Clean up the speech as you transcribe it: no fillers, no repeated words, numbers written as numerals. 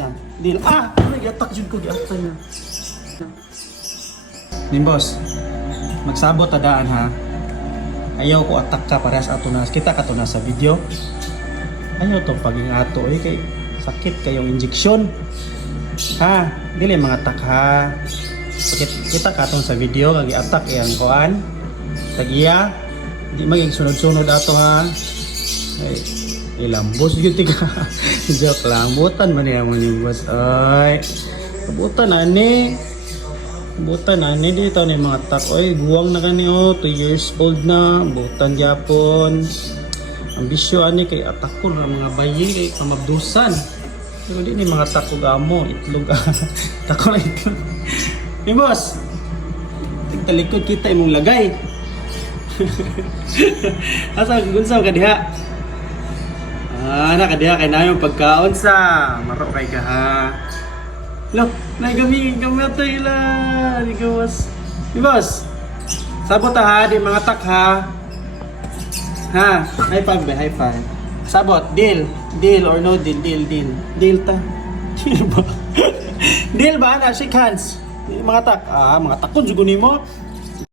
na. Deal. Ah! Nag-attack dyan ko. Gi-attack na. Nimbos, magsabot tadaan ha. Ayaw ko attack ka parehas ato na. Kita ka to na sa video. Ayaw tong paging ato. Kay sakit kayong injection. Ha? Dili mga attack ha. Sakit. Kita ka tong sa video. Kagi attack iyang kuan. Tagiya. Di maging sunod-sunod ato ha. Ay, ilambos yun tika. Joke lang. Butan man niya mo yung boss. Ay. Kabutan na ni. Butan na ni dito ni mga tak. Oy, buwang na kani 2 years old na. Butan gyapon. Ambisyo ani kay atak ko ng mga bayi kay pamabdusan. Pero di ni mga takog amo itlog. Tako na itlog. Hey boss. Tigtalikod kita imong lagay. Asa gunsa ka diha? Nakadiha kay na yung pagkaon sa maro kay ka ha. Look, nagami ito ilan. Di boss. Di boss. Sabot ha, di mga tak ha. Ha, high five ba? High five. Sabot, deal. Deal or no deal? Deal, deal. Deal ta. Deal ba? Deal ba na? Shake hands. Mga tak. Mga takon, sugunin mo.